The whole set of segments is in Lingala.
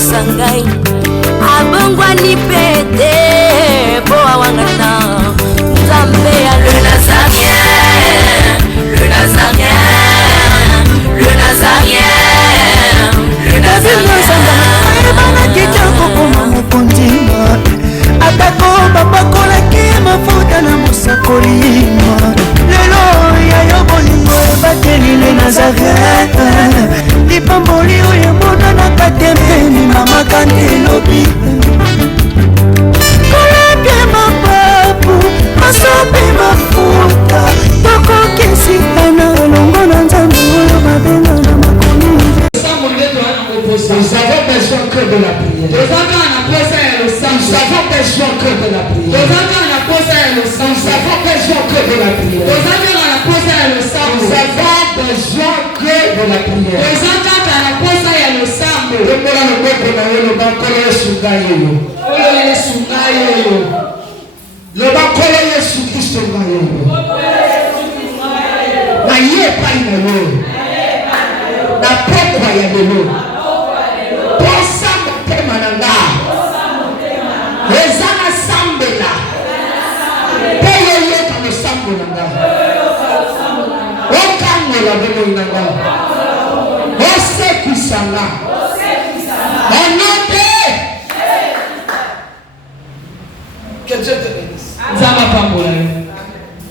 sangai abongwani pete po awangata Nzambe ya le Nazarien, le Nazarien, le Nazarien, le Nazarien. Bana kitoko koma mukondima atako bapakolaki mafuta na mosakolima lelo ya yobolingo ebateli le Nazareth lipamboli oyo mona na katempeni mama kantelobi kolapye mapapu masopi mafuta tokokisikana longo na Nzambe oyo babenga na makomi. Nous avons besoin que de la prière. Nous avons besoin que de la prière. Nous avons besoin que de la prière. Nous avons besoin que de la prière. Le bakolo Yesu Kristo ngayo. Na ye pa inayo. Na pokwa ya lelo. Posa motema nanga. Ezana sambela. Peye ye kama sambo nanga. Okango la belo nanga. Ose kusanga. Onote. Que Dieu te bénisse. Zama pambola.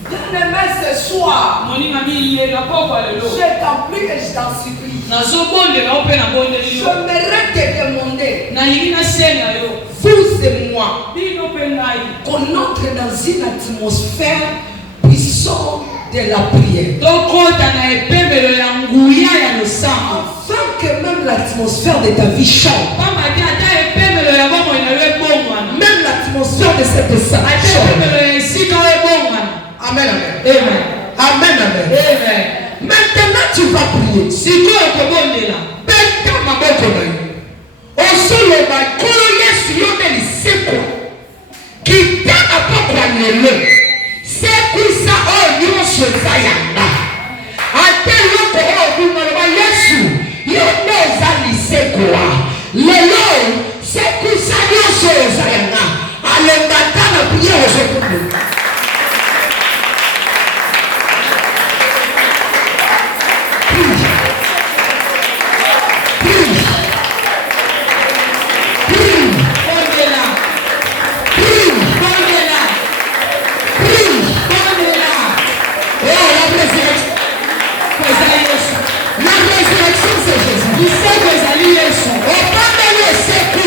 Bien-aimé, ce soir, Moni mami ye la pokwa lelo. je t'en prie et je t'en supplie. Na zobonde na ope na bonde lelo. J'aimerais te demander, Na yina senga yo. vous et moi, Bino pe nai. qu'on entre dans une atmosphère puissante de la prière. Tokota na epembelo ya nguya ya losango. Afin que même l'atmosphère de ta vie change. Pamba dia ta epembelo ya bomo ina le bongwana. Même l'atmosphère de cette salle Ate change. epembelo ya sika le bongwana. Amen, amen. Amen. Amen, amen. Amen. Maintenant, tu vas prier. Siko ekobondela. Peta maboko na yo. Osoloba kolo Yesu yo meliseko. Kitana pokwa lelo. Sekuisa oyo nyonso eza yanga. Ate loko oyo bimaloba Yesu yo nde eza lisekoa. Lelo sekuisa nyonso eza yanga. Alenga tana priere ozokumu. La résurrection c'est Jésus. Liseko ezali Yesu. Opameli eseko.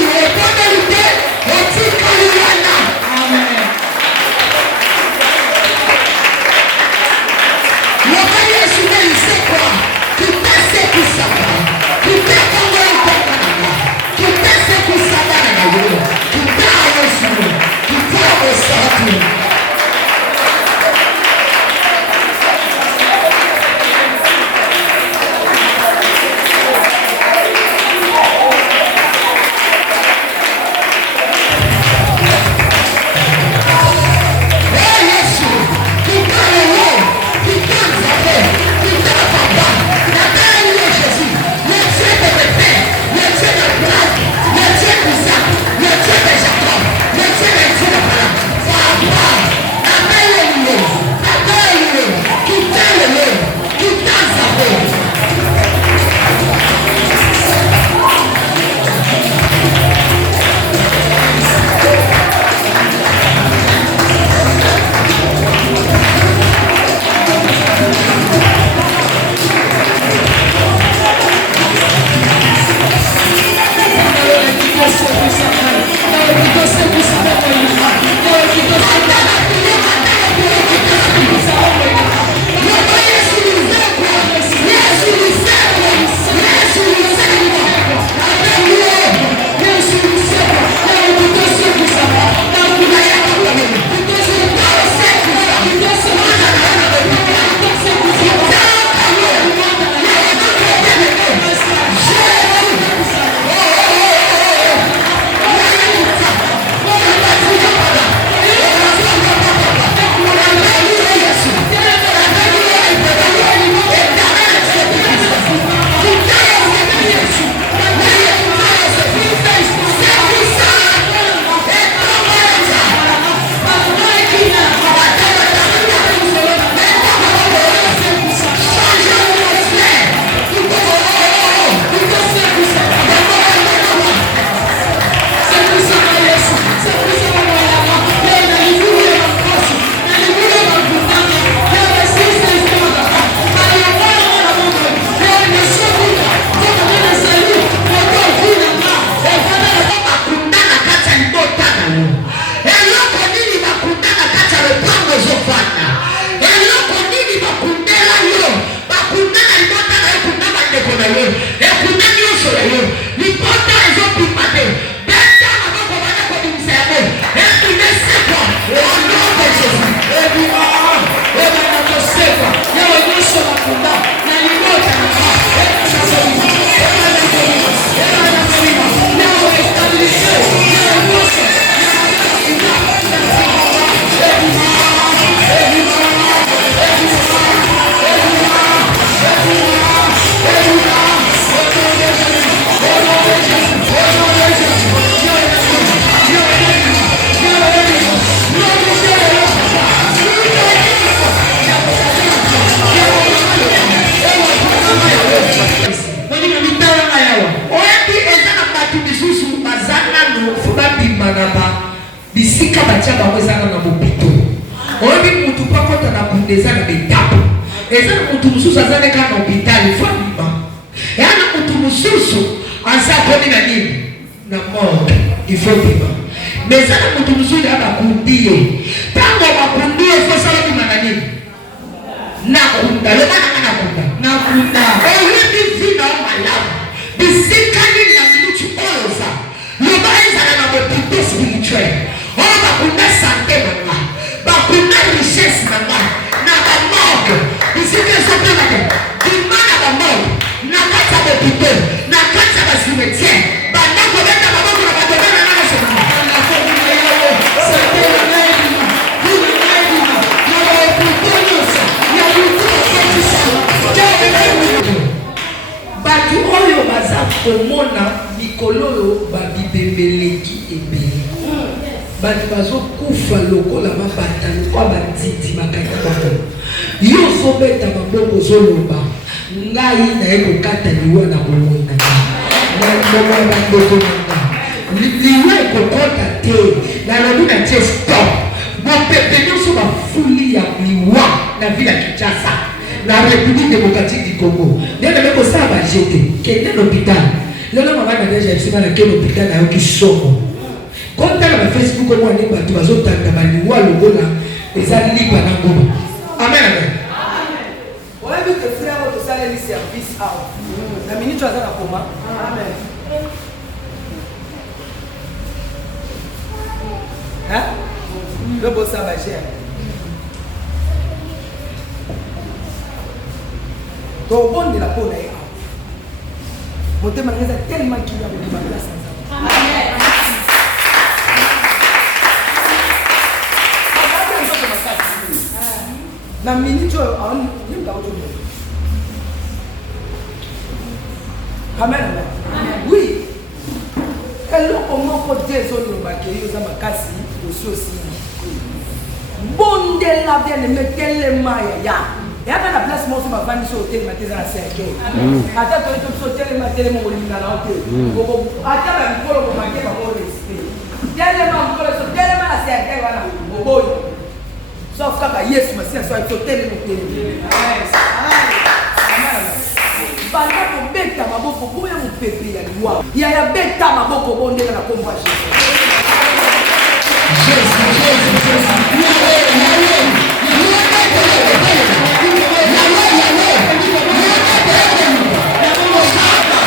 bisika batia bango ezana na mopito oyebi mutu pakota na kundeza na betapo eza na mutu mosusu aza neka na hôpital ifo abima eya na mutu mosusu aza komi na nini na mort ifo bima me eza na mutu mosusu ya bakundi ye ntango bakundi ye fo sala bima na nini nakunda loba nanga nakunda oyebi vina o malamu bisika nini na minutu oyo za loba ezala na mopito spirituel oyo bakunda sante nanga bakunda richesse nanga na bamorgue bisika ezopelaka bima na bamorgue na kati ya mopito na kati ya basimetiere bandako beta baboko na badogana nanga sonanga batu oyo baza komona mikolo oyo babibembeleki ebele batu bazokufa lokola mabata lokola bandidi makaki bango yo ozobeta maboko ozoloba ngai naye kokata liwa na bomoi na ngai na bandeko nanga liwa ekokota te nalobi na tie stop mopepe nyonso bafuli ya liwa na ville ya Kinshasa la République démocratique du Congo. Nous avons ça à jeter. Quel est l'hôpital? Là, maman a déjà dit que l'hôpital a eu somme. Quand on a Facebook, on a dit que tu vas au Tanda, le Gola, les alliés par Amen. Amen. On a vu que frère, on a salé les services à la minute, tu as la coma. Amen. Hein? Le beau sabagère. Donc, bon de la peau d'ailleurs. Mon thème est tellement qu'il y a de la place. Amen. Na minute on nim da auto. Amen. Oui. Elle comment pour des zones au baquet aux amakasi aussi. Bon de la bien me tellement ya. Et après la place, moi, je vais venir sur l'hôtel, je vais à 5 heures. Attends, tu vas sur l'hôtel, je vais mon lit dans l'hôtel. Attends, je vais vous manquer mon respect. Tellement, tellement à 5 heures, voilà. Sauf quand Yesu m'a dit, soit l'hôtel, mon hôtel. Banda pour bêta, ma boque, pour bien mon pépé, il y a du noir. Il y a bêta, ma boque, pour bien la combat.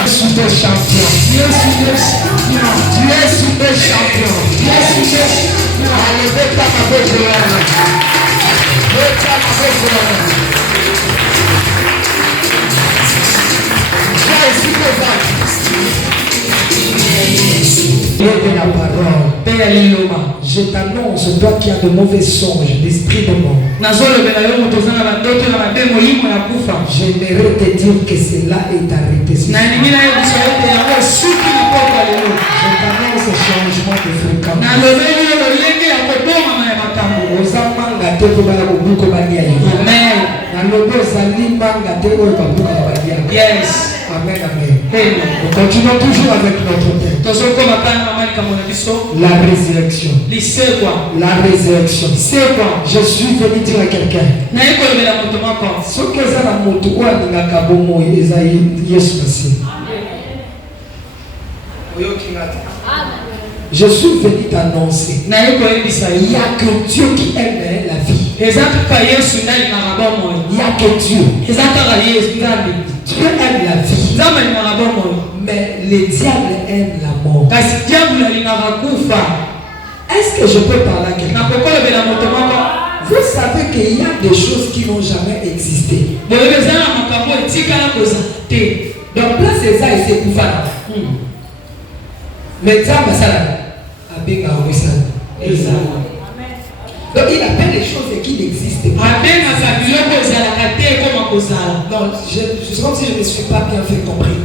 Super champion. Yes, super champion. Allez, bêta ma boque, bêta ma boque. La parole. Je t'annonce, toi qui as de mauvais songes, l'esprit de mort. J'aimerais te dire que cela est arrêté. Je t'annonce changement de fréquence. Yes. Amen, amen. Nous continuons toujours avec notre thème. La résurrection. La résurrection. C'est quoi? Je suis venu dire à quelqu'un. Ce que ça la moto ou à l'ingakabomo Esaïe Yesu Messie. Je suis venu t'annoncer. Il n'y a que Dieu qui aime la vie. Il n'y a que Dieu. Dieu aime la vie. Mais le diable aime la mort. Est-ce que je peux parler à quelqu'un? Vous savez qu'il y a des choses qui n'ont jamais existé. Donc là c'est ça et c'est pour ça. Mais ça donc il appelle les choses qui n'existent pas. Non, je sais pas si je ne suis pas bien fait compris.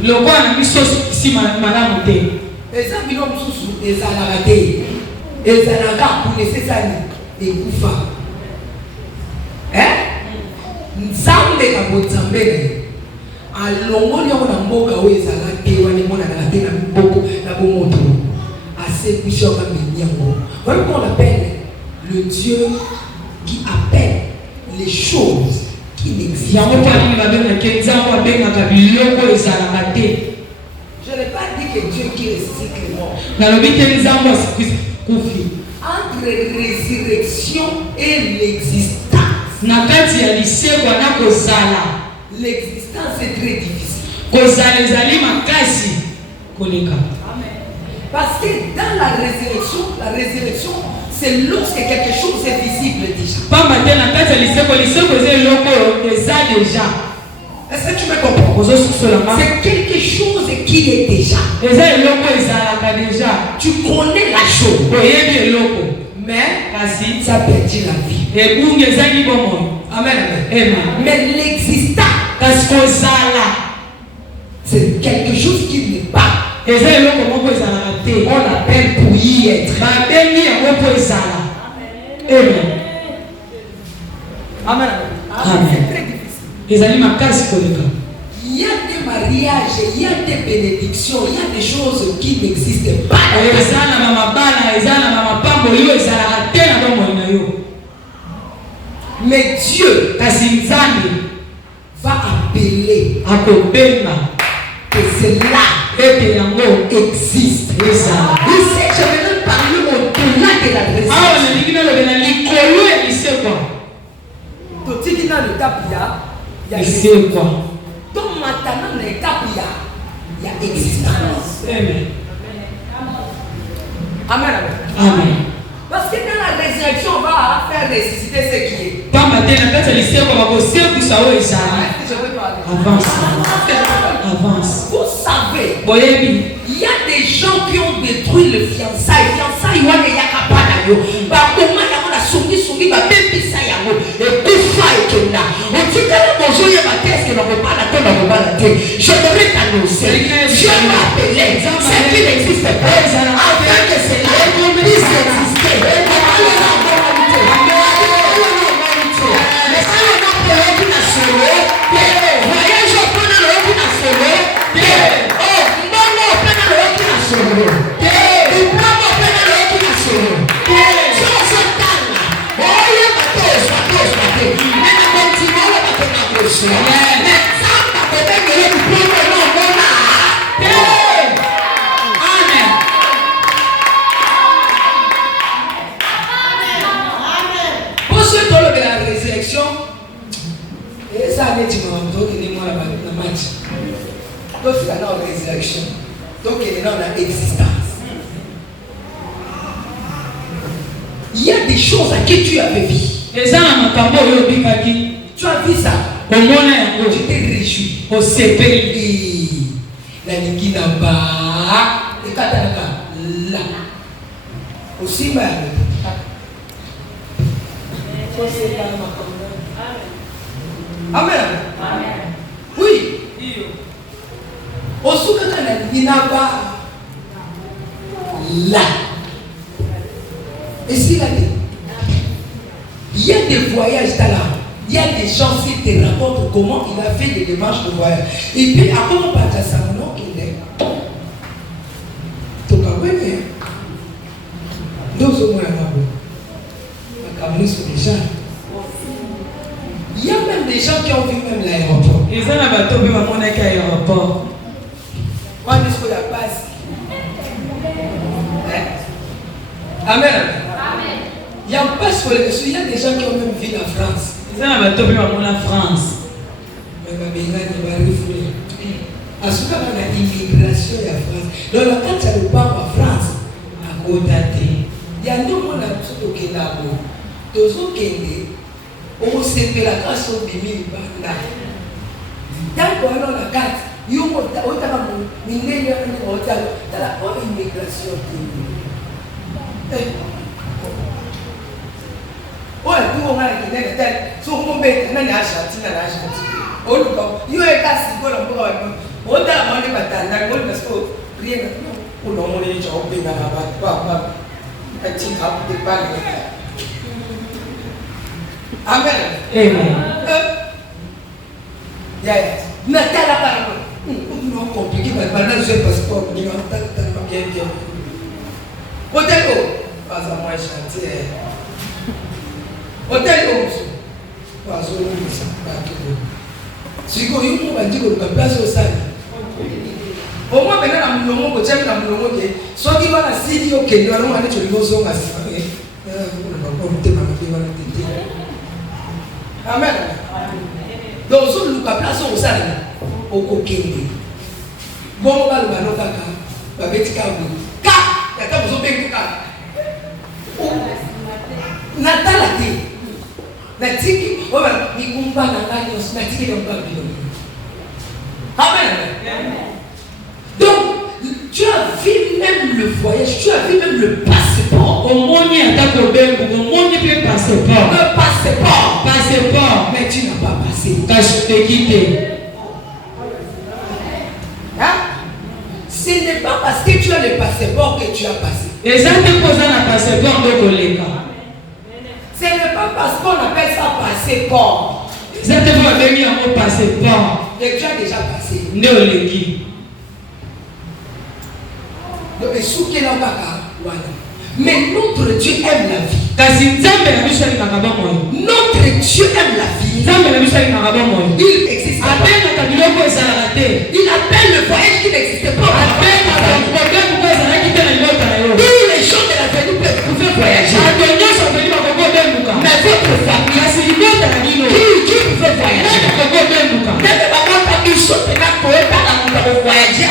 Voilà qu'on appelle le Dieu qui appelle les choses qui n'existent pas. Je n'ai pas dit que Dieu qui ressuscite les morts. Entre résurrection et l'existence, l'existence est très difficile. Parce que dans la résurrection, c'est lorsque quelque chose est visible déjà. Est-ce que tu me comprends? C'est quelque chose qui est déjà. Tu connais la chose. Mais ça perdu la vie. Amen. Mais l'existence, c'est quelque chose qui n'est pas. On l'appelle pour y être. Amen. C'est très difficile. Il y a des mariages, il y a des bénédictions, il y a des choses qui n'existent pas. Mais Dieu va appeler que cela existe. Il sait, je vais parler au-delà de la résurrection. Donc, si tu as l'étape, il y a donc maintenant, l'étape, il y a existence. Amen. Parce que dans la résurrection, on va faire ressusciter ce qui est. Avance. Vous savez, il y a des gens qui ont détruit le fiançailles. Fiançailles, il y a des yakapanayo. Comment il y a des soumis, bah, baby, ça y a et tout ça est là. On dit que là, bonjour, il y a ma tête, que l'on ne peut pas la tête. Je devrais t'annoncer. Dieu m'a appelé. C'est qu'il n'existe pas. Afin que cela puisse exister. Donc il y a une résurrection. Donc il y a une existence. Il y a des choses à qui tu avais vu. Tu as vu ça. Tu t'es réjoui. La Nikina ba. Et Katanaka là. Aussi mal. Amen. Oui. Au soukata na Ninaba là. Et s'il a dit, il y a des voyages là. Il y a des gens qui te racontent comment il a fait des démarches de voyage. Et puis, à comment pas ça, non, qu'il est. Donc, à quoi est-ce nous sommes là, il y a même des gens qui ont vu même l'aéroport. Ils ont un bateau, mais on est qu'à l'aéroport. Quand est-ce qu'on a passé? Amen. Il y a un passeport, il y a des gens qui ont même vu la France. Ils ont un bateau, mais on est en France. Mais ma mère n'est pas refoulée. À ce moment, on a l'immigration de la France. Donc, quand ça nous parle en France, à côté, il y a nous, on a tout au Kenya. Tous au Kenya, on s'est fait la grâce au Bimi. D'accord, alors la carte. Il y a une immigration. Ouais, tout le monde a dit que tout le monde est là, on le il y a un cas si on le voit, on a demandé à Tanda, on le sait, rien pour le monde est au pays là-bas, pas un petit cap de balle. Amen. Amen. Yeah. Natala parole. Non compliqué, mais maintenant j'ai passeport, il y a un tas de bien. Hôtel. Pas à moi chantier. Hôtel Omusu. Pas au Omusu. Si vous avez dit que vous avez place au salon. Au moins, maintenant, nous avons dit que nous avons dit que ceux qui vont à Sidi, ok, nous allons aller sur le Mozo. Amen. Donc, si vous avez place au salon, au Kokende. Bon, on va le ballon kaka. Va mettre kabou. Ka! Il y a besoin de ka. Natalati. Natiki. Oh ben, ni kumba nangani os natiki donc pas bien. Amen. Donc, tu as vu même le voyage, tu as vu même le passeport. Au monde il y a d'accord ben, au monde il peut passeport. Le passeport. Passeport. Mais tu n'as pas passé. Cache te quitter. Hein? Ce n'est pas parce que tu as le passeport que tu as passé. Et ça te pose un passeport de collègue. Ce n'est pas parce qu'on appelle ça passeport. Ça te va venir un passeport. Et tu as déjà passé. Néolégui. Donc, mais notre Dieu aime la vie. Notre Dieu aime la vie. Il existe. Il appelle le voyage qui n'existe pas. Les gens de la famille peuvent voyager. Mais votre famille, qui peut voyager? Même maman, pas qu'ils sont pour voyager.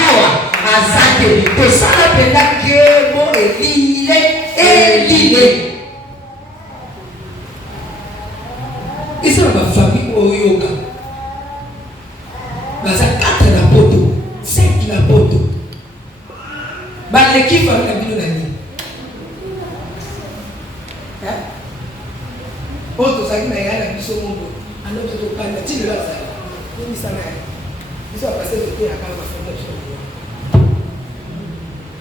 Azake, que ça n'a que bon éliné. Ils sont dans ma famille au yoga. Dans 4 la poto, 5 la poto. L'équipe avec la bino nani. Autre ça qui n'a rien à biso mondo. Alors je te parle, tu le as. Ni ça n'a. Ils sont passés de terre à la fondation.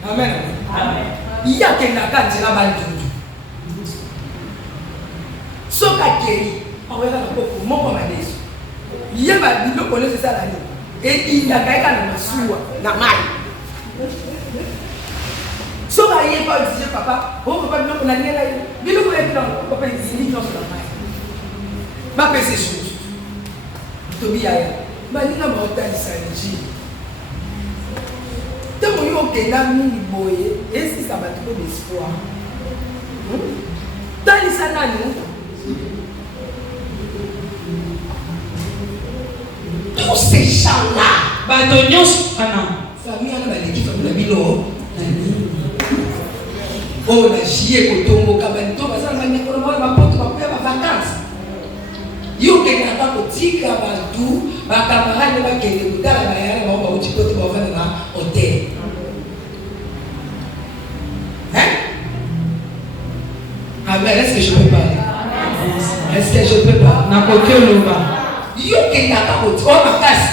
Amen. Amen. Il y a quelqu'un qui a mal de tout. Ce qu'a guéri, on va faire un peu pour mon commandé. Il y a un billet qu'on laisse ça l'année. Et il y a quelqu'un qui a soua, n'a mal. Ce qu'a guéri, pas dire papa, oh papa, billet qu'on a dit là, billet qu'on a dit là, papa, il dit non, c'est la maille. Ma paix, c'est chose. Tobi aïe. Ma dit là, ma hôtel, c'est un G. Tant que vous avez mis boye, et si ça va trouver l'espoir. Dans les salons, tous ces gens-là, famille a l'équipe de la ville. Oh, la chier, Kotongo, Kabanto, parce que ma porte va faire ma vacance. Yo que n'a pas petit Kabadou, ma camarade va qu'elle est dans la manière, on va au petit côté pour faire un hôtel. Hein? Amen. Est-ce que je peux parler? Est-ce que je peux parler? N'a pas que le bas. Yo que n'a pas petit, oh ma casse.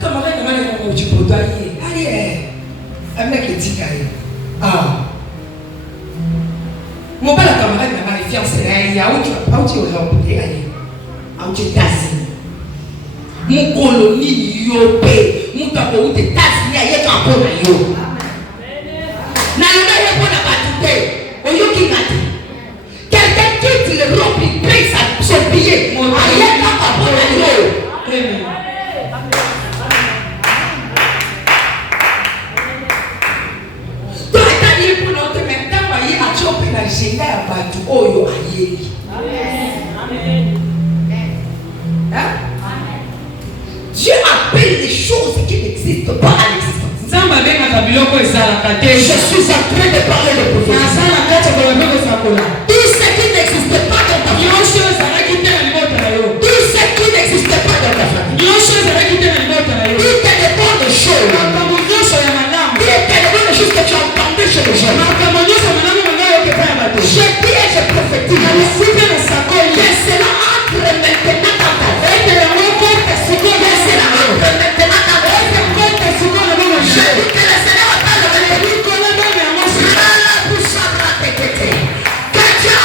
Camarade n'a pas au petit côté. Allez, un mec est dit carré. Ah. Mon père, la camarade n'a pas les fiancés. Il y a où tu vas pas où tu vas aller. Mon colonie yopé, mon tapo ou des tasses ni aye tapo na yo. Na yo na yo na batute, oyo ki ngati. Quelqu'un quitte l'Europe, il paye son billet. Aye tapo na yo. Donc étant lié pour notre maintenant aye a chopé na génie à batu oyo aye. Amen. Hein? Dieu appelle les choses qui n'existent pas à l'existence. Je suis en train de parler de prophétie. Tout ce qui n'existe pas dans ta famille. Tout ce qui n'existe pas dans ta famille. Dites les bonnes choses. Dites les bonnes choses que tu as entendues chez les gens. Je dis et je prophétise. Que cela entre maintenant dans ta vie. Je dis que le Seigneur va le que Dieu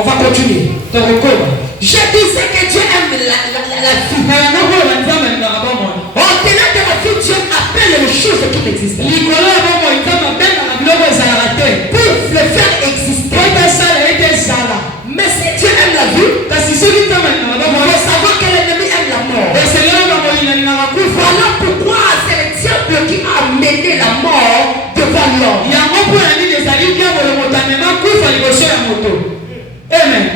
On va continuer. Je disais que Dieu aime la vie. Au-delà de la vie, Dieu appelle les choses qui n'existent pas. Pour le faire exister. Mais si Dieu aime la vie, il faut savoir que l'ennemi aime la mort. Voilà pourquoi c'est le diable qui a amené la mort devant l'homme. Amen.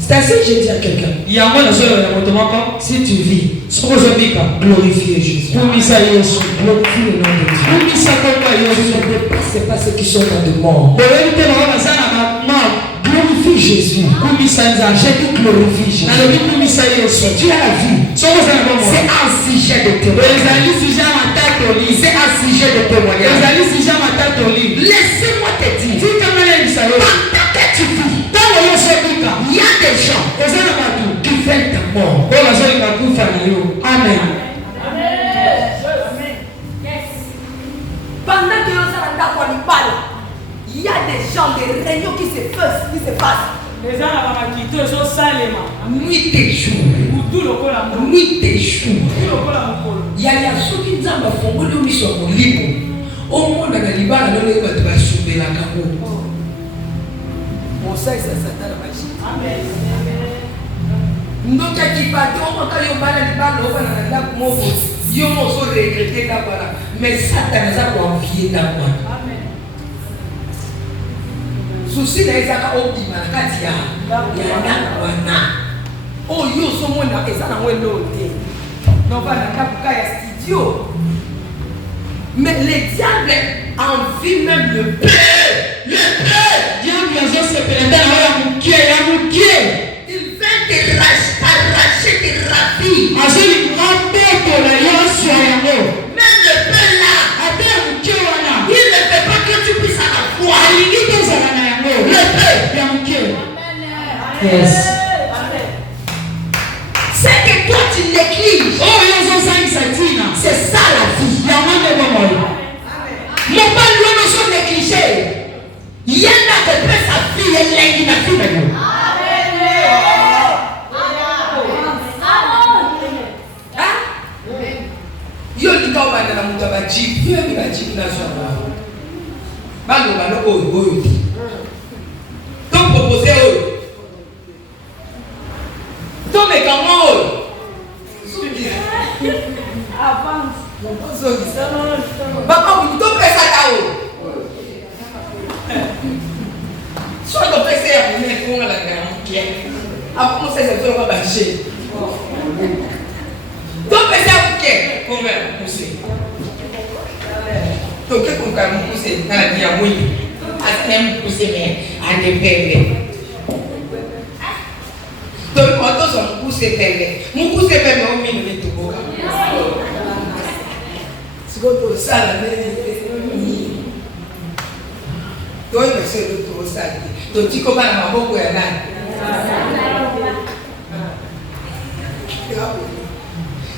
C'est ainsi que je dis à quelqu'un. Si tu vis, glorifie Jésus. Glorifie le nom de Dieu. Ne dépasse pas ceux qui sont dans de mort. Glorifie Jésus. J'ai dit glorifie Jésus. Si tu as la vie, c'est un sujet de témoignage. C'est un sujet de témoignage. Laissez-moi te dire, pendant que tu vis, il y a des gens qui veulent ta mort. Amen. Pendant que il y a des gens, des réunions qui se passent. Nuit et jour. Nuit et jour. Il y a ceux qui disent que nous sommes libres. Au monde, il y a des gens qui sauver la cadeau. Bon, ça, c'est Satan la magie. Amen. Donc, il y a des gens qui regretté d'abord. Mais Satan a envié d'abord. Amen. Souci na ezaka obima na kati ya ndako wana oyo ozomona eza na welo te nova na kabuka ya studio. Mais le diable envie même le paix. Il veut te arracher, te ravir. Même le paix là, il ne veut pas que tu puisses avoir. Le paix. Yes. C'est que toi tu négliges. C'est ça la vie. Mon père lui ne sont négligés. Il y en a qui fait sa fille et l'aigle n'a plus de nous. Yo lika obanda na mutu abajibu. Yo yebi bajibu na zwa baloba no oyo ti. Donc proposer oyo. Donc mais comment oyo? Avance. Papa, vous ne faites ça là-haut. Soit vous faites ça, vous mettez pour la garantie. Après, vous faites ça, vous va bâcher. Donc, faites ça, vous faites comment vous poussez. Donc, qu'est-ce que vous poussez dans la vie à moi? À ce vous poussez, mais à des bébés. Donc, quand on pousse les bébés, vous poussez les bébés au milieu de tout. Votre salle, toi, tu sais, votre salle. Donc, tu commences à beaucoup à l'âne.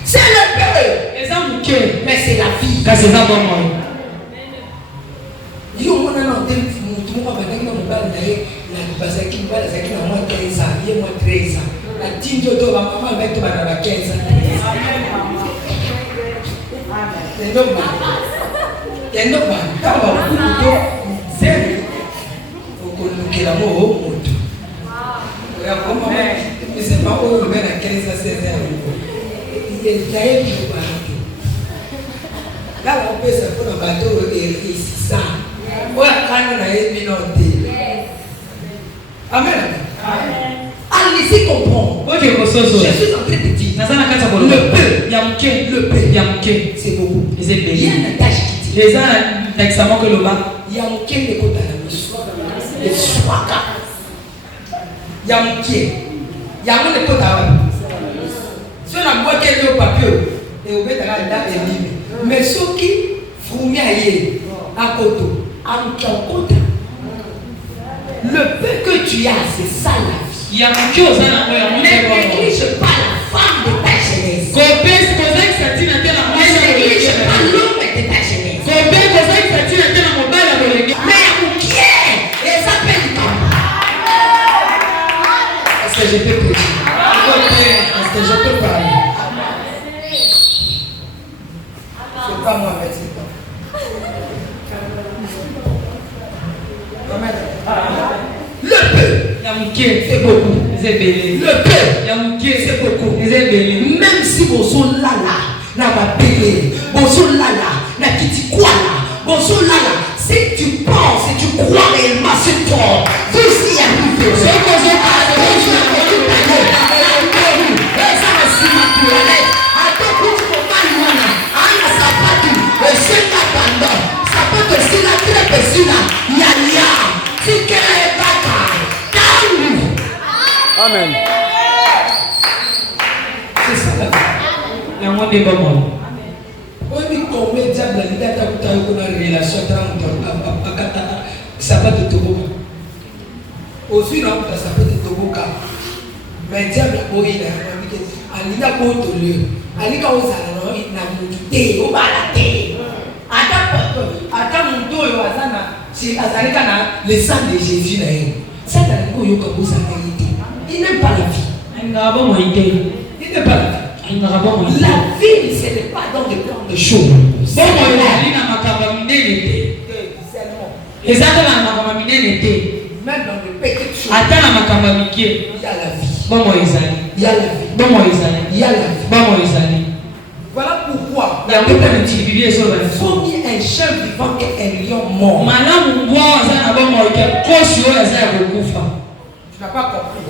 C'est le peuple. Mais c'est la vie. Yo, on a un thème, tout le monde va dire que nous allons aller la Bazaki, nous allons aller à moins 15 ans, il y a moins 13 ans. La Tinto, ma maman va être à 15 ans. Kendoba kaba kuto zeri okulukira mo omuntu ya koma mise ba o le na kelisa sese il taye kuba la la pesa kuna bato isisa oya kana na yemi note amen amen. Allez-y comprendre. Je suis en train de dire. Le paix. C'est beaucoup. Il y a une tâche qui dit. Il y a un qui est côté à la mission. Le soaka. Il y a un qui. Il y a un qui est côté à la mission. Si on a boit quelqu'un au papier, et au bête à la date est libre. Mais ceux qui fourmi à côté, à côté. Le paix que tu as, c'est ça la vie. Ne néglige pas la femme de ta jeunesse. Ne néglige pas l'homme de ta jeunesse. Mais à mon pied, et ça s'appelle Kamba. c'est beaucoup. Le peu, c'est beaucoup. Même si vous êtes là, na babele, vous êtes là, na kitikuala, vous êtes là, si tu penses et tu crois réellement sur toi, vous y arrivez. C'est que je parle de Amen. C'est ça la vie. Il y a un monde de bon. Oui, mais combien de diables il y a une relation ça va de Toboka. Aussi, non, ça peut être Toboka. Mais diable, il y a un lieu. Alika ozala na muté obalate ata muto yo azana si azalika na le sang de Jésus na yo Satan ko yo ka bozala ite il n'est pas la vie il n'est pas la vie la vie ce n'est pas dans des plans de choses bon même dans les petites choses il y a la vie il y a la vie il y a la vie. Voilà pourquoi il faut qu'il y ait un chien vivant et un lion mort. Tu n'as pas compris.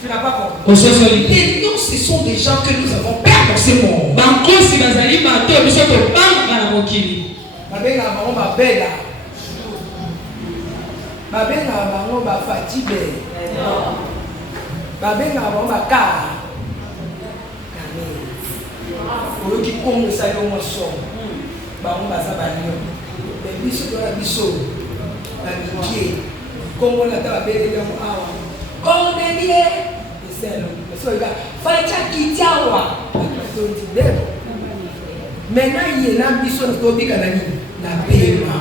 Tu n'as pas compris. Les lions, ce sont des gens que nous avons perdus dans ces mondes. Qui comme ça yo mo so ba on ba sa ba ni mais biso to la biso ba ni comme on a ta bele de mo awa comme on est lié c'est là so il va faire ça qui tiawa to ti de maintenant il est là biso to bi kana ni na pema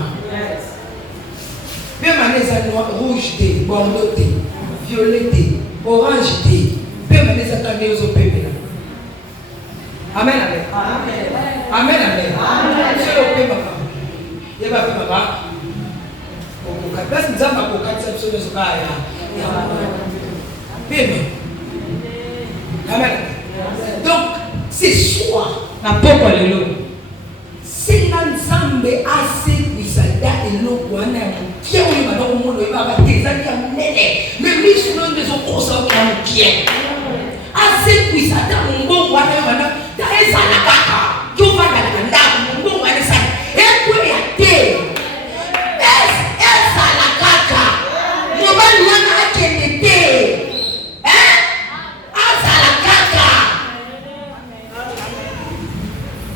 même les noir rouge té bordeaux té violet té orange té même les atangé aux pépé. Amen, amen. Amen, amen. C'est le pays, papa. Il va faire papa. Parce que nous avons beaucoup de choses de ce cas-là. Amen. Amen. Donc, c'est soi. C'est l'ensemble assez puissant et l'eau pour un homme. Qui a eu un monde, il va avoir des amis à mener. Mais lui, c'est l'un des autres consommateurs qui est assez puissant dans mon bon voilà. Esa na kaka tuva na ndamu Mungu anasema hebu yate esa na kaka mobali wana akendete asa na kaka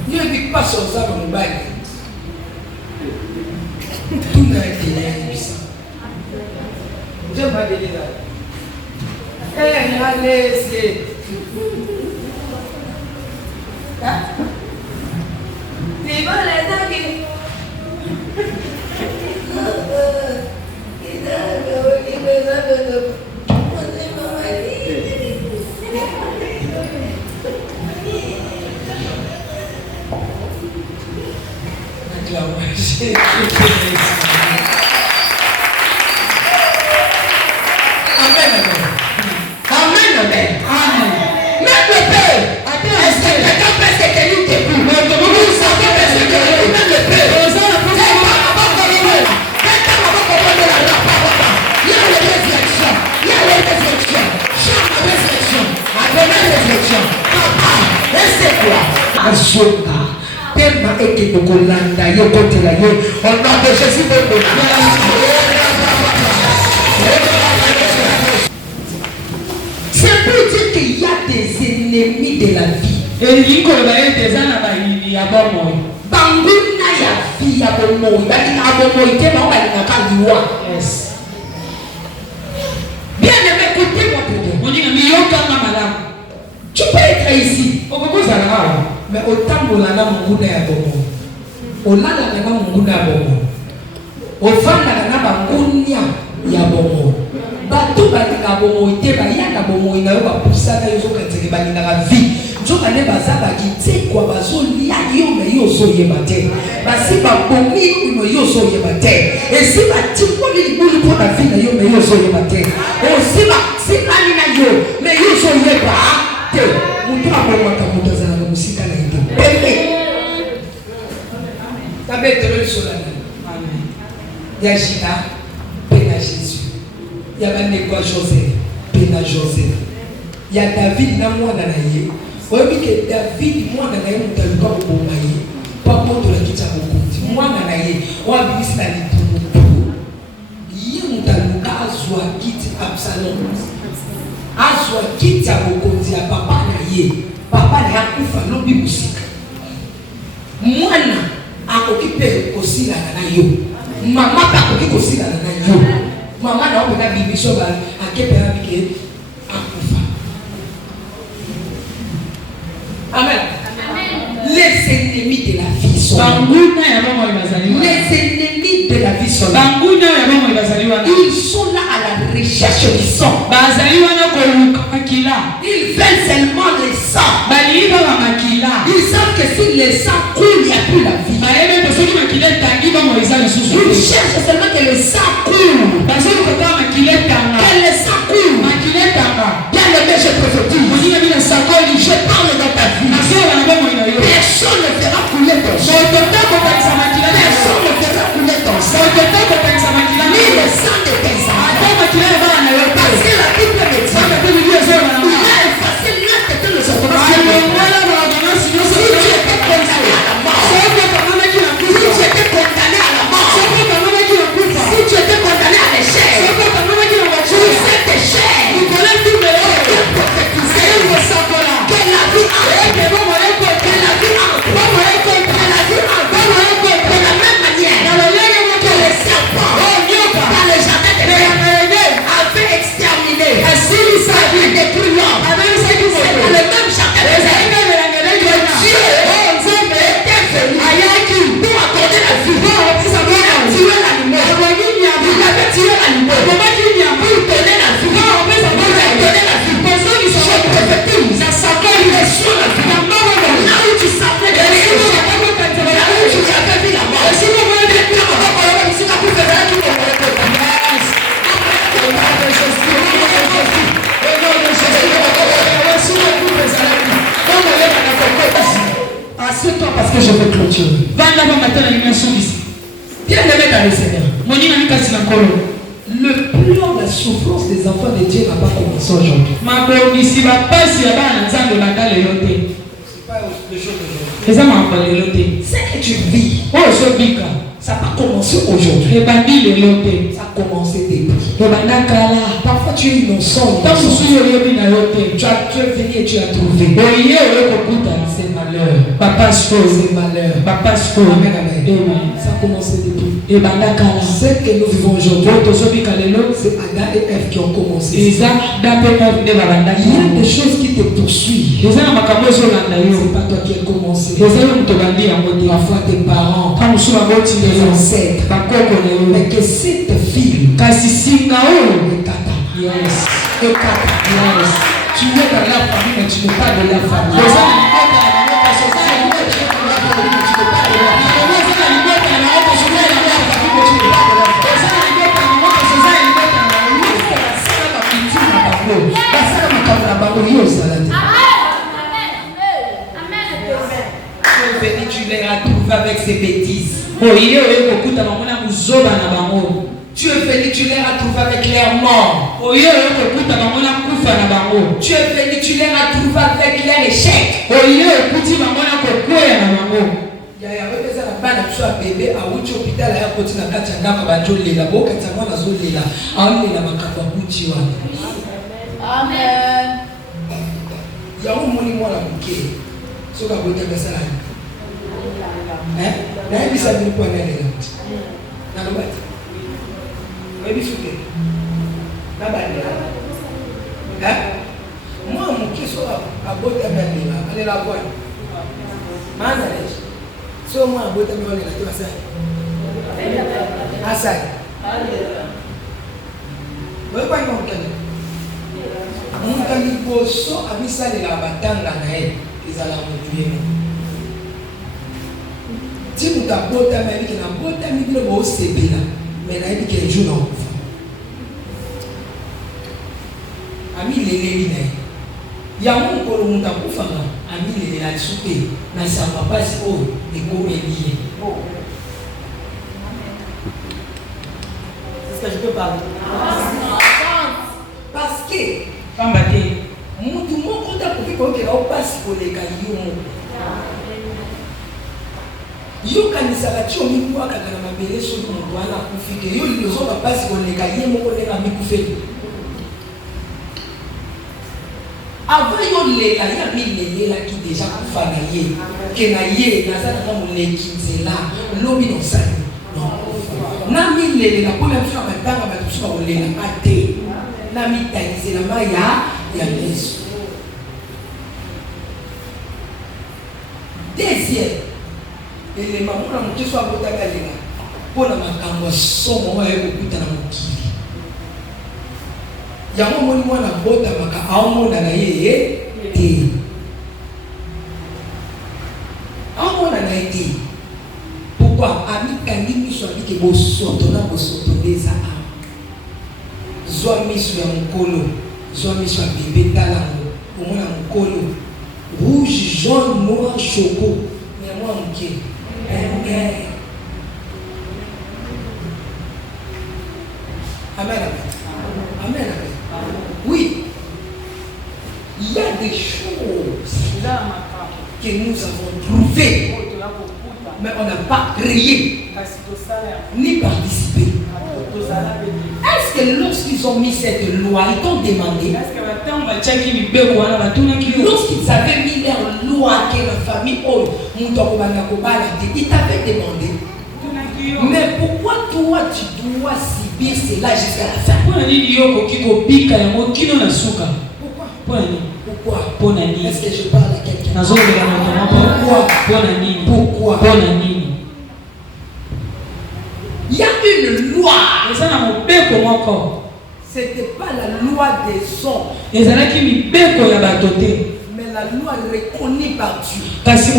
ne big pas aux hommes mobali tout n'a été ça je vais dire allez c'est viva les amis. Tellement été beaucoup landa, yo côté là, yo, on a de Jésus de c'est pour dire qu'il y a des ennemis de la vie. Et il y a des ennemis de la vie. Banguna ya vie ya bomo, baki na bomo ite ba ba na kaliwa. Yes. Bien aimé, écoutez-moi plutôt. On dit mais yo kama madame. Tu peux être ici. Mais autant de la munguna ya bomo. Olala na munguna ya bomo. Ofana na bangunya ya bomo. Bato balinga bomo ite ba ya na bomo ina yo ba pusana yo ka tseke balinga ka vie. Njoka ne bazaba kite kwa bazoli ya yo me yo so yebate. Basi ba bomi no yo so yebate. Et si ba tikoli bulu pour la vie na yo mais yo so yeba te. Aussi ba si nani na yo mais yo so yeba te. Mutu abomaka mutu azala na musika na ito. Pembe. Tabete le solana. Amen. Ya Gina, pena Jésus. Ya banekwa Joseph, pena Joseph. Ya David na mwana na ye. Oyebi ke David mwana na ye mutaluka koboma ye. Pa moto la kita bokonzi. Mwana na ye. Oya bibisi na litungu. Ye mutaluka azwa kiti Absalom. Azwa kiti ya bokonzi ya papa na ye. Papa na ya kufa lobi musika. Mwana akokipe kosila na yo. Mama pa akoki kosila na yo. Mama na opena bibi soba akepe abike akufa. Amen. Les ennemis de la vie sont là. Les ennemis de la vie sont là. Ils sont là à la recherche du sang. Ils veulent seulement le sang. Ils savent que si le sang coule, il n'y a plus la vie. Ils cherchent seulement que le sang coule. Que le sang coule. Bien aimé, je prophétise. Je parle dans ta vie. Personne ne fera couler ton sang. Personne ne fera couler ton sang. Ni le sang de tes enfants. Parce que la Bible me dit, il a effacé l'acte de nos ordonnances. Si tu étais condamné à la mort, si tu étais condamné à la mort, si tu étais condamné à l'échec, sur cet échec, que prophétiser que la vie entre, que la vie entre, de la même manière que les serpents dans le jardin de Éden avaient exterminé, avaient détruit l'homme. C'est dans le même jardin de Éden que Dieu était venu pour accorder la vie. Il a tué l'animal. Il avait tué l'animal pour donner la vie. Il a donné la vie. Je prophétise. Il est sur la vie. Là où tu savais que les choses, là où tu avais vu la mort. Assieds-toi parce que je veux clôturer. Bien aimé dans le Seigneur. Le plan de la souffrance des enfants de Dieu n'a pas commencé aujourd'hui. C'est pas le jour d'aujourd'hui. Ce que tu vis, ça n'a pas commencé aujourd'hui. Ça a commencé depuis. Parfois tu es innocent. Tu es venu et tu as trouvé. C'est malheur. C'est malheur. Amen, amen. Ça a commencé depuis. Ce que nous vivons aujourd'hui, c'est Adam et Ève qui ont commencé. Il y a des choses qui te poursuivent. C'est pas toi qui as commencé. Parfois tes parents, tes ancêtres. Mais que cette fille, tu es dans la famille, mais tu n'es pas de la famille. Tu les retrouves avec ces bêtises. Tu es venu, tu les retrouves avec leurs morts. Tu es venu, tu les retrouves avec leurs échecs. Moi, mon qui soit à bout de allez la voir. Manzalèche. So moi à bout de aller la tu vas ça. Asai. Ouais pas mon kani. Mon kani boso abisa de la batanga na elle. Ils allaient me tuer. Si vous avez boté mais na boté mais le beau c'est bien. Mais na dit qu'un jour non. ami leleli na ye yango mokolo moto akufanga ami lelela lisu te na samba mpasi oyo ekomeli ye. Est-ce que je peux parler? Parce que pamba te mutu moko takoki koyokela opasi koleka yo moko yokanisaka ti omibwakaka na mabele soki moto wana akufi te yo lilozo bapasi koleka ye moko ndenge amikufeli avant yo lela ye amilelelaki deja kufa na ye ke na ye naza nanga moleki nzela lobi nosali na milelela mpona biso na batanga bato biso bakolelaka te na mitaniselama ya Yesu. Deuxième élément mona moke so abotaka lenga mpona makambo ya somo oyo ayekokuta na mokili yango omoni mwana abotamaka aomona na ye te aomona na ye te. Pourquoi? Amikangi miso abike bosoto na bosoto ndeza a zwa miso ya mokolo zwa miso ya bebe talango omona mokolo rouge jaune noir choco mais moi moke amen amen. Oui, il y a des choses que nous avons trouvées mais on n'a pas créé ni participé. Est-ce que lorsqu'ils ont mis cette loi, ils t'ont demandé? Lorsqu'ils avaient mis leur loi que la famille, ils t'avaient demandé. Mais pourquoi toi tu dois subir cela jusqu'à la fin? Pourquoi? Est-ce que je parle à quelqu'un? Pourquoi? Il y a une loi. C'était pas la loi des hommes. Mais la loi reconnue par Dieu. C'est ici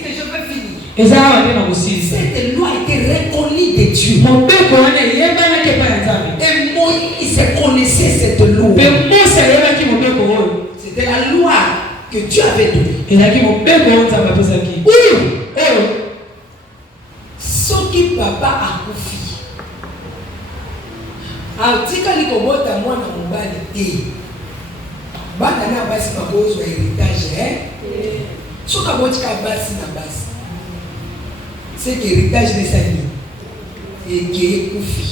que je veux finir. Cette loi était reconnue de Dieu. Et Moïse connaissait cette loi. C'était la loi que Dieu avait donnée. Ce qui papa a confié. Atikali kobota mwana mobali te. Bana na basi bakozwa héritage soka botika basi na basi. C'est que héritage de sa vie. Et qui est confié.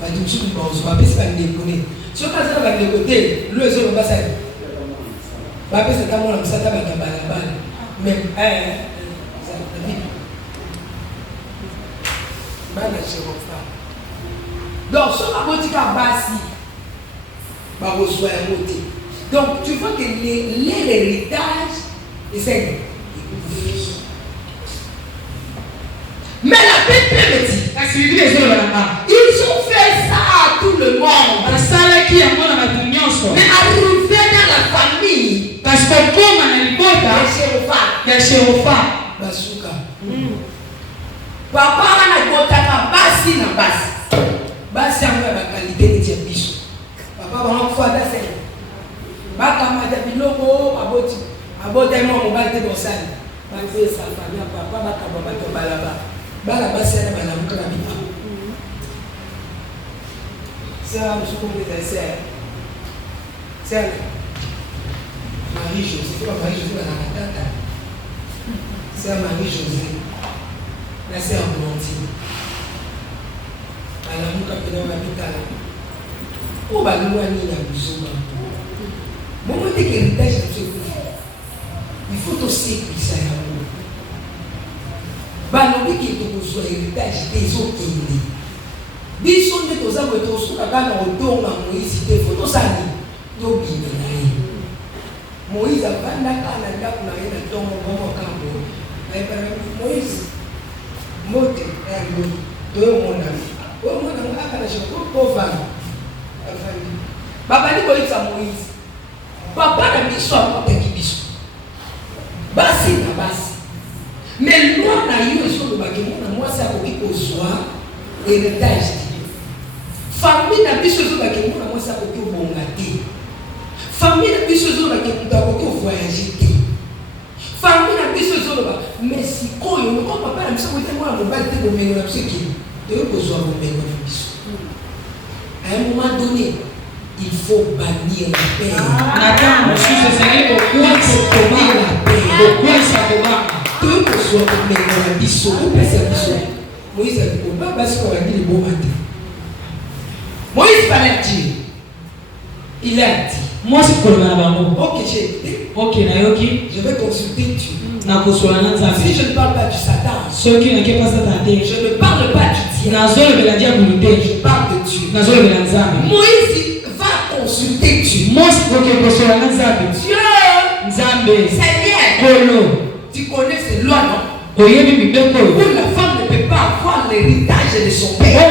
Pas du tout bon, pas parce qu'on déconne. Soka ça va de côté, le zo va ça. Ba pesa kama na msata ba barabara. Mais donc, ce que tu as basi, donc tu vois que l'héritage, c'est mais la Bible dit, ils ont fait ça à tout le monde. Mais arrivé dans la famille, Basuka. Papa na kotaka basi na basi. Basi yango ya qualité de biso. Papa ba kwa da se. Baka mata biloko aboti. Abota mo mobali te bosali. Ba pesa famille papa baka ba to balaba. Bala basi na bana mko na bipa. Ça msuko de c'est. C'est Marie-Josée, c'est pas Marie-Josée dans la tata. C'est Marie-Josée. La sœur Blondine. À la mouka que dans l'hôpital. Oh, bah, nous, on est là, nous. Bon, on dit que l'héritage est ce qu'il faut aussi que ça ait un mot. Bah, nous, qui est au héritage des autres. Bison de tous les autres, quand on retourne à Moïse, il faut tous aller. Moïse a vandaka na ndaku na yena tongo bongo kambo. Moïse mote yango to mona. O mona ngaka na shoko pova. Afandi. Baba ni koyisa Moïse. Papa na biso akotaki biso. Basi na basi. Mais loi na yo so lo bakemo na mwasi akoki kozwa héritage. famille na biso zo ba ke mona moi ça ko to bonga te. Famille na biso zo ba ke muta ko to voyager te. Famille na biso zo ba mais si ko yo ko papa na biso ko te moi mo ba te ko mengo na biso ki. De ko zo mo mengo na biso. À un moment donné, il faut bannir la paix. Nathan, monsieur, c'est pourquoi c'est comment la paix? Pourquoi ça commence? Tout que soit mais on a dit ça, on passe à ça. Moïse a dit, on va parce qu'on a dit les bons matins. Moïse parlait Dieu. Il a dit, moi c'est pour le maman. ok, j'ai écouté. Ok, nayoki. Je vais consulter Dieu. Si je ne parle pas du Satan, ceux qui n'ont pas Satan, je ne parle pas du diable. Je parle de Dieu. Moïse va consulter Dieu. Dieu, Seigneur, tu connais ces lois, non? Où la femme ne peut pas avoir l'héritage de son père. Et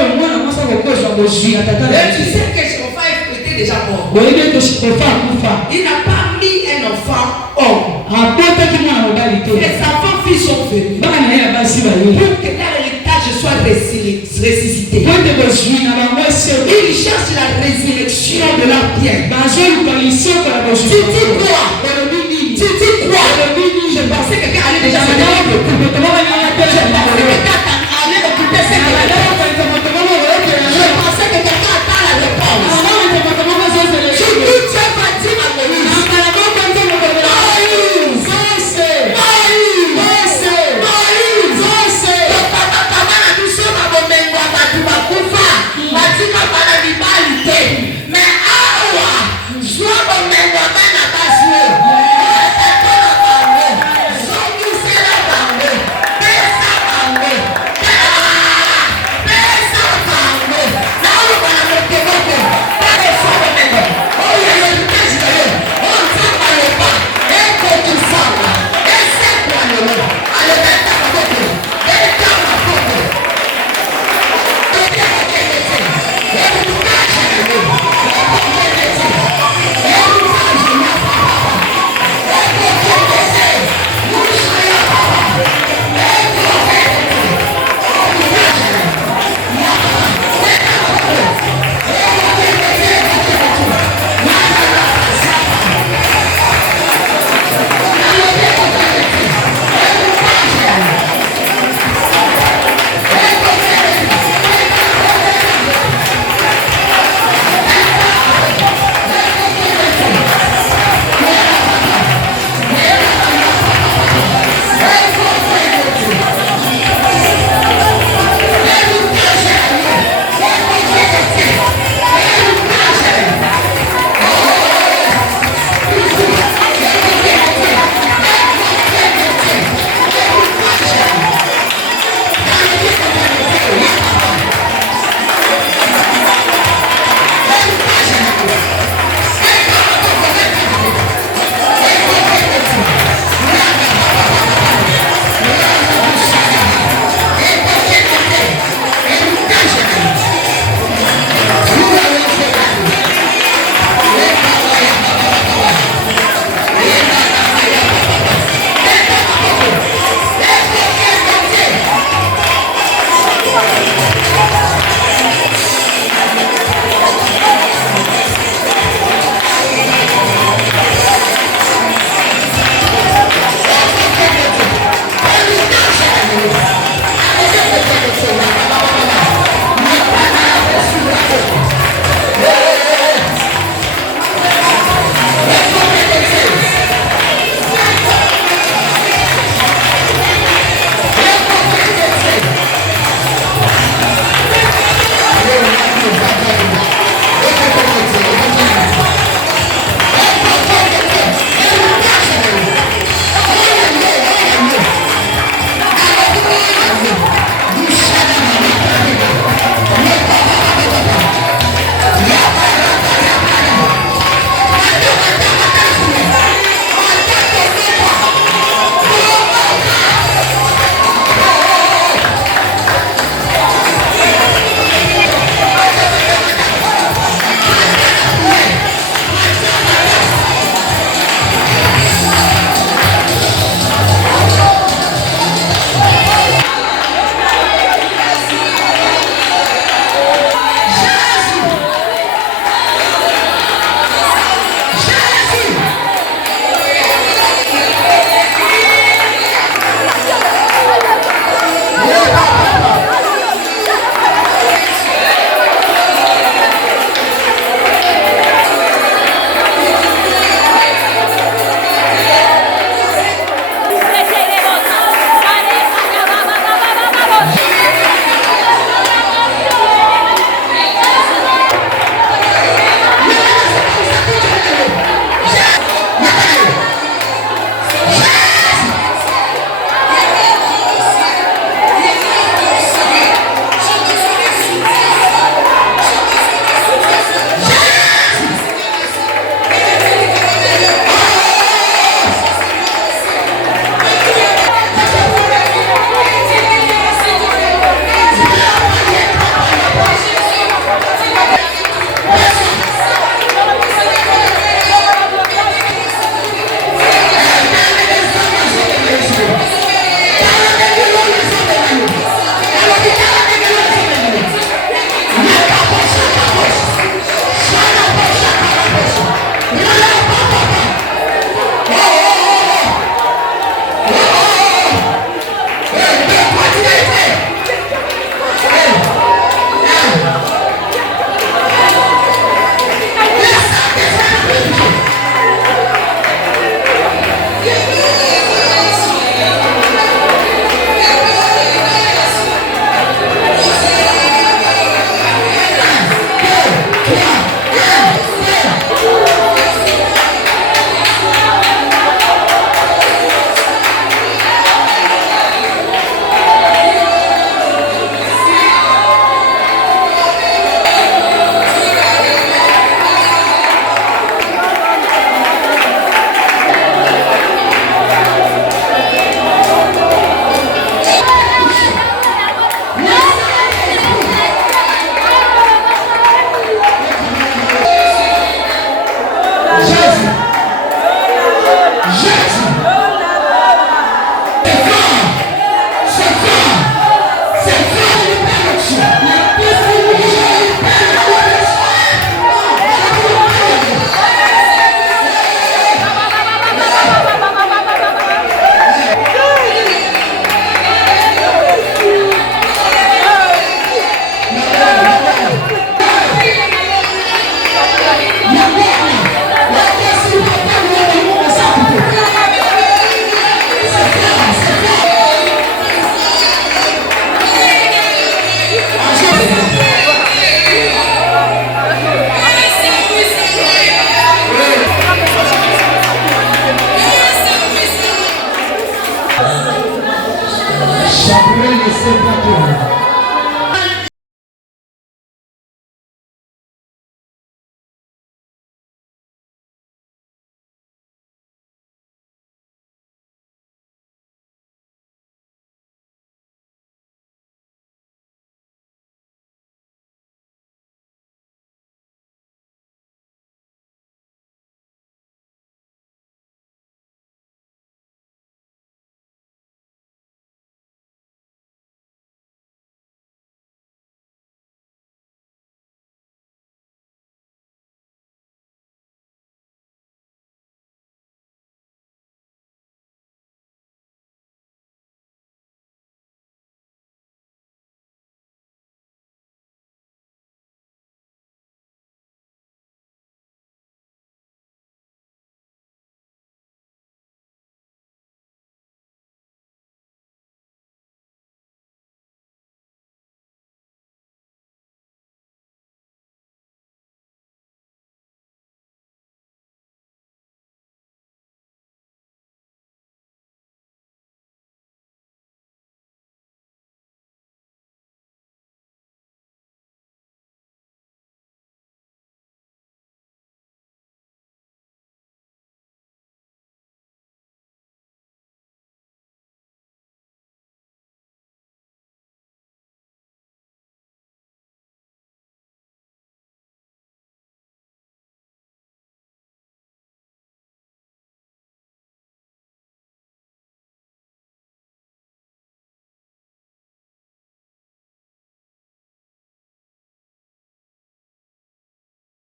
tu sais que son frère était déjà mort. Il n'a pas mis un enfant homme. Les enfants filles sont venus pour que leur héritage soit ressuscité. Ils cherchent la résurrection de leur bien. Tu dis quoi? Tu dis quoi? Je pensais que quelqu'un allait déjà me dire. Je pensais que quelqu'un allait occuper cette